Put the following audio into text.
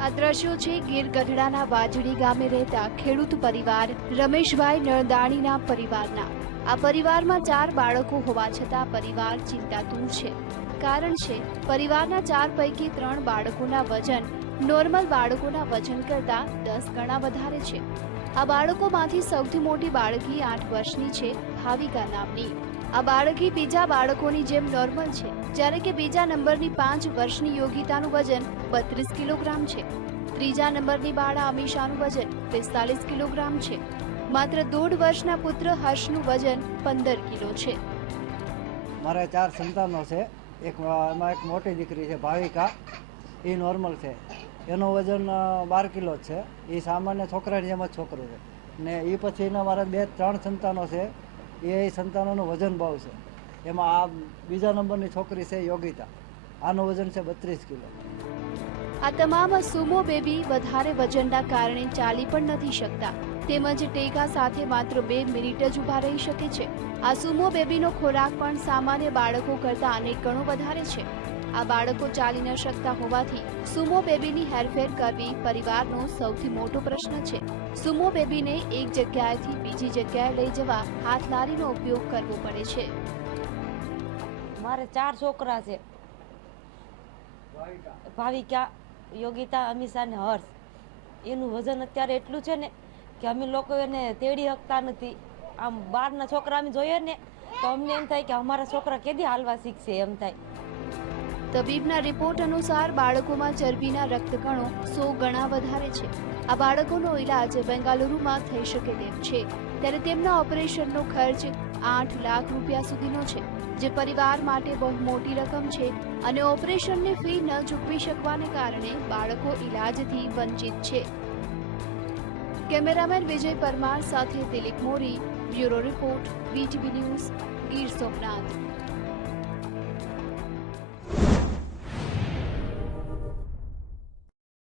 આ દ્રશ્યો છે ગીર ગઢડાના વાજડી ગામે રહેતા ખેડૂત પરિવાર રમેશભાઈ નળદાણીના પરિવારના. આ પરિવારમાં ચાર બાળકો હોવા છતાં પરિવાર ચિંતાતુર છે. કારણ છે, પરિવારના ચાર પૈકી ત્રણ બાળકોના વજન નોર્મલ બાળકોના વજન કરતાં દસ ગણા વધારે છે. આ બાળકોમાંથી સૌથી મોટી બાળકી આઠ વર્ષની છે, ભાવિકા નામની. આ બાળકી બીજા બાળકોની જેમ નોર્મલ છે, જ્યારે કે બીજા નંબરની પાંચ વર્ષની યોગિતાનું વજન બત્રીસ કિલોગ્રામ છે. ત્રીજા નંબરની બાળા અમીષાનું વજન પિસ્તાલીસ કિલોગ્રામ છે. માત્ર દોઢ વર્ષના પુત્ર હર્ષનું વજન પંદર કિલો છે. મારે ચાર સંતાનો છે, એક એમાં એક મોટી દીકરી છે, ભાવિકા. એ નોર્મલ છે. એનું વજન બાર કિલો છે. એ સામાન્ય છોકરાની જેમ જ છોકરો છે. ને એ પછી એના મારા બે, ત્રણ સંતાનો છે. એ સંતાનોનું વજન બહુ છે. એમાં આ બીજા નંબરની છોકરી છે યોગિતા. આનું વજન છે બત્રીસ કિલો. આ તમામ સુમો બેબી વધારે વજનના કારણે ચાલી પણ નથી શકતા. તેમજ ટેકા સાથે માત્ર બે મિનિટ જ ઊભા રહી શકે છે. આ સુમો બેબીનો ખોરાક પણ સામાન્ય બાળકો કરતાં અનેક ગણો વધારે છે. આ બાળકો ચાલી ન શકતા હોવાથી સુમો બેબીની હેરફેર કરવી પરિવારનો સૌથી મોટો પ્રશ્ન છે. સુમો બેબીને એક જગ્યાએથી બીજી જગ્યાએ લઈ જવા હાથ લારીનો ઉપયોગ કરવો પડે છે. મારે ચાર છોકરા છે. ભાવિકા, યોગિતા, અમિષા ને હર્ષ. એનું વજન અત્યારે એટલું છે ને કે અમે લોકો એને તેડી શકતા નથી. આમ બહારના છોકરા અમે જોઈએ ને, તો અમને એમ થાય કે અમારા છોકરા કેદી હાલવા શીખશે એમ થાય. તબીબના રિપોર્ટ અનુસાર બાળકોમાં ચરબીના રક્તકણો સો ગણા વધારે છે. આ બાળકોનો ઈલાજ બેંગાલુરુમાં થઈ શકે તેમ છે. ત્યારે તેમના ઓપરેશનનો ખર્ચ આઠ લાખ રૂપિયા સુધીનો છે. જે પરિવાર માટે બહુ મોટી રકમ છે અને ઓપરેશનની ફી ન ચૂકવી શકવાને કારણે બાળકો ઇલાજથી વંચિત છે. કેમેરામેન વિજય પરમાર સાથે Dilip Mori, bureau report, VTV news Gir Somnath.